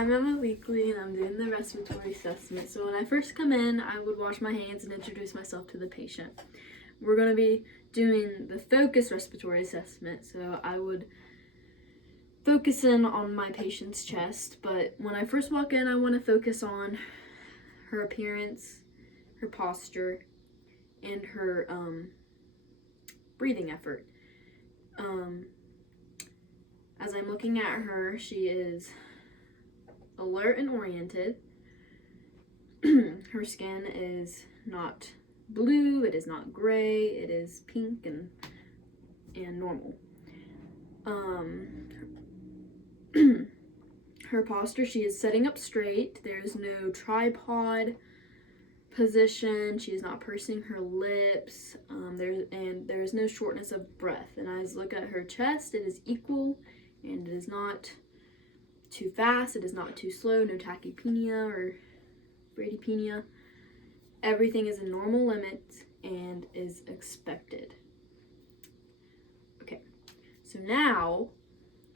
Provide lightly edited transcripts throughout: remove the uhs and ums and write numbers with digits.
I'm Emma Weekly, and I'm doing the respiratory assessment. So when I first come in, I would wash my hands and introduce myself to the patient. We're going to be doing the focus respiratory assessment, so I would focus in on my patient's chest, but when I first walk in, I want to focus on her appearance, her posture, and her breathing effort. As I'm looking at her, she is alert and oriented. Her skin is not blue, it is not gray, it is pink and normal. Her posture, she is sitting up straight. There's no tripod position. She is not pursing her lips. There's no shortness of breath. And as I look at her chest, it is equal, and it is not too fast. It is not too slow. No tachypnea or bradypnea. Everything is in normal limits and is expected. Okay, so now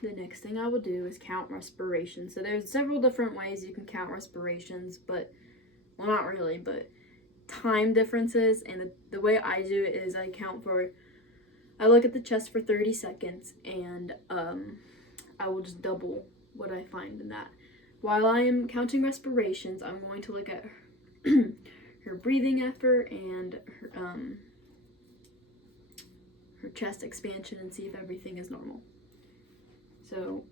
the next thing I will do is count respirations. So there's several different ways you can count respirations, but, well, not really, but time differences. And the way I do it is I look at the chest for 30 seconds, and I will just double what I find in that. While I am counting respirations, I'm going to look at her breathing effort and her chest expansion and see if everything is normal. So,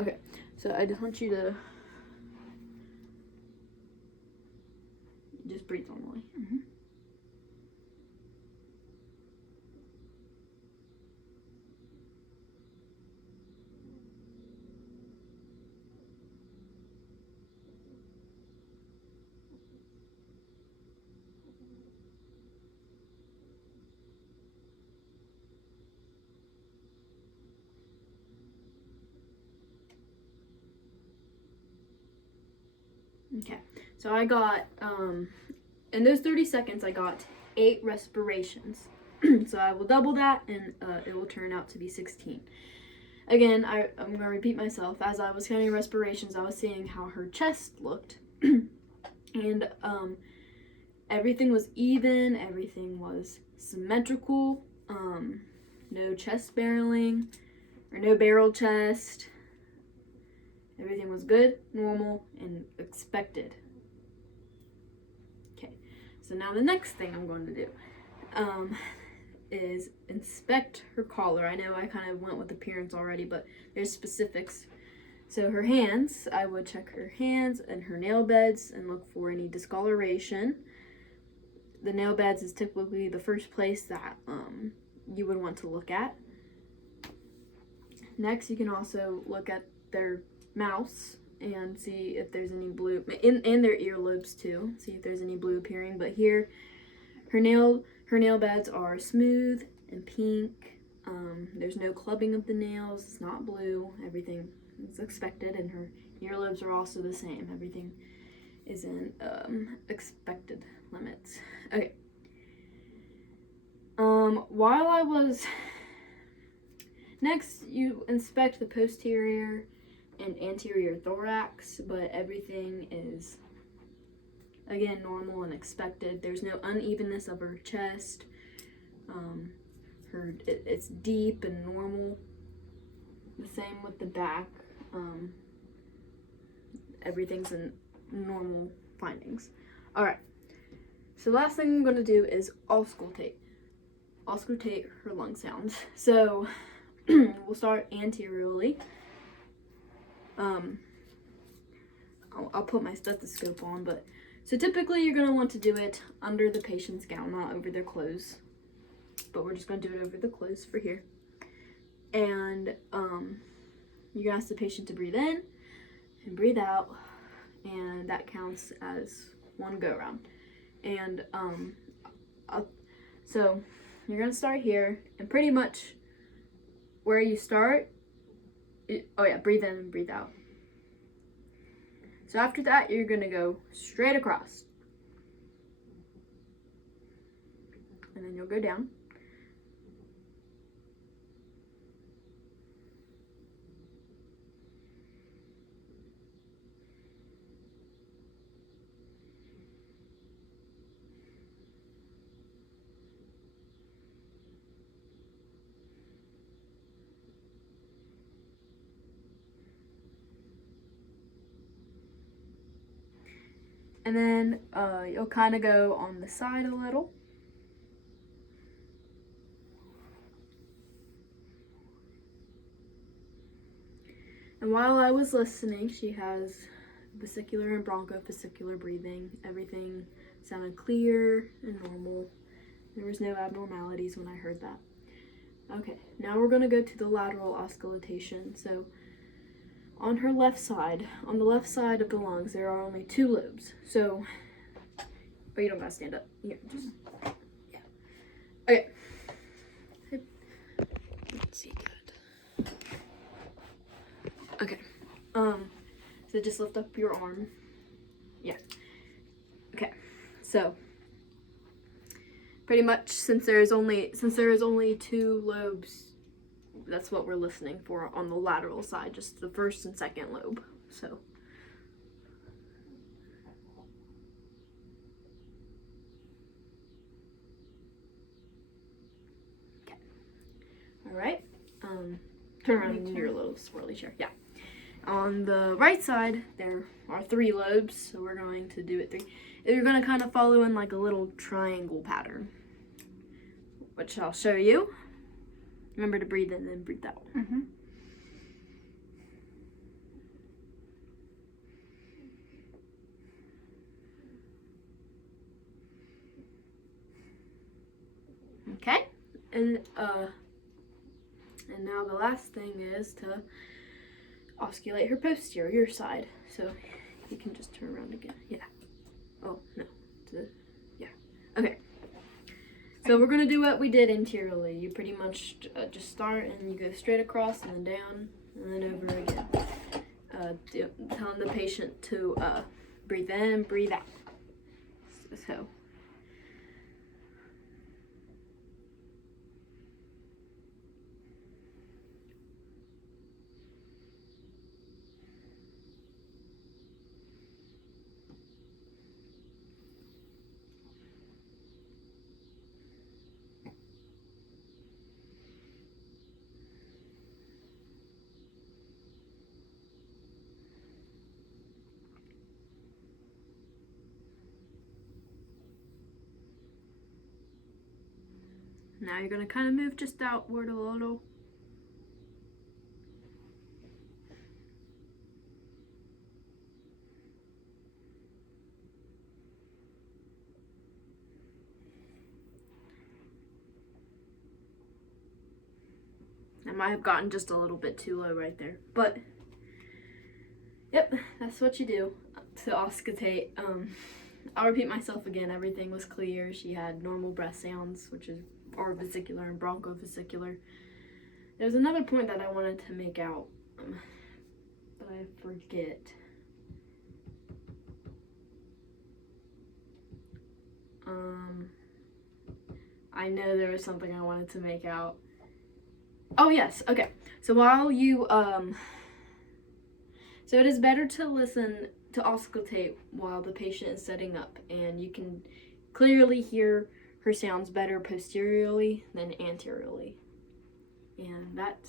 okay, so I just want you to just breathe normally. Okay, so I got, in those 30 seconds, I got 8 respirations. So I will double that, and it will turn out to be 16. Again, I'm going to repeat myself. As I was counting respirations, I was seeing how her chest looked. And everything was even, everything was symmetrical, no chest barreling, or no barrel chest. Everything was good, normal, and expected. Okay, so now the next thing I'm going to do is inspect her collar. I know I kind of went with appearance already, but there's specifics. So her hands, I would check her hands and her nail beds and look for any discoloration. The nail beds is typically the first place that you would want to look at. Next, you can also look at their mouths and see if there's any blue in their earlobes too. See if there's any blue appearing. But here, her nail beds are smooth and pink. There's no clubbing of the nails. It's not blue. Everything is expected, and her earlobes are also the same. Everything is in expected limits. Okay. Next, you inspect the posterior and anterior thorax, but everything is, again, normal and expected. There's no unevenness of her chest. It's deep and normal. The same with the back. Everything's in normal findings. All right. So last thing I'm going to do is auscultate her lung sounds. So we'll start anteriorly. I'll put my stethoscope on, but so typically you're going to want to do it under the patient's gown, not over their clothes. But we're just going to do it over the clothes for here. And you're going to ask the patient to breathe in and breathe out, and that counts as one go around. And so you're going to start here, and pretty much where you start, breathe in and breathe out. So after that, you're going to go straight across. And then you'll go down. And then you'll kind of go on the side a little. And while I was listening, she has vesicular and bronchofascicular breathing. Everything sounded clear and normal. There was no abnormalities when I heard that. Okay, now we're going to go to the lateral auscultation. So on her left side, on the left side of the lungs, there are only 2 lobes. So, oh, you don't gotta stand up. Here, just, yeah. Okay. Let's see, good. Okay. So just lift up your arm. Yeah. Okay. So, pretty much since there is only 2 lobes, that's what we're listening for on the lateral side, just the first and second lobe. So okay. All right. Turn around in your little swirly chair. Yeah. On the right side, there are 3 lobes, so we're going to do it 3. You're going to kind of follow in like a little triangle pattern, which I'll show you. Remember to breathe in and breathe out. Mm-hmm. Okay, and now the last thing is to osculate her posterior side. So you can just turn around again. Yeah. Oh no. Yeah. Okay. So we're gonna do what we did anteriorly. You pretty much just start and you go straight across and then down and then over again. Telling the patient to breathe in, breathe out. So. Now you're going to kind of move just outward a little. I might have gotten just a little bit too low right there, but yep, that's what you do to auscultate. I'll repeat myself again. Everything was clear. She had normal breath sounds, which is or vesicular and bronchofascicular. There's another point that I wanted to make out, but I forget. I know there was something I wanted to make out. Oh yes, okay. So while you so it is better to listen to auscultate while the patient is setting up, and you can clearly hear her sounds better posteriorly than anteriorly. And that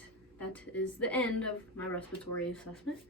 is the end of my respiratory assessment.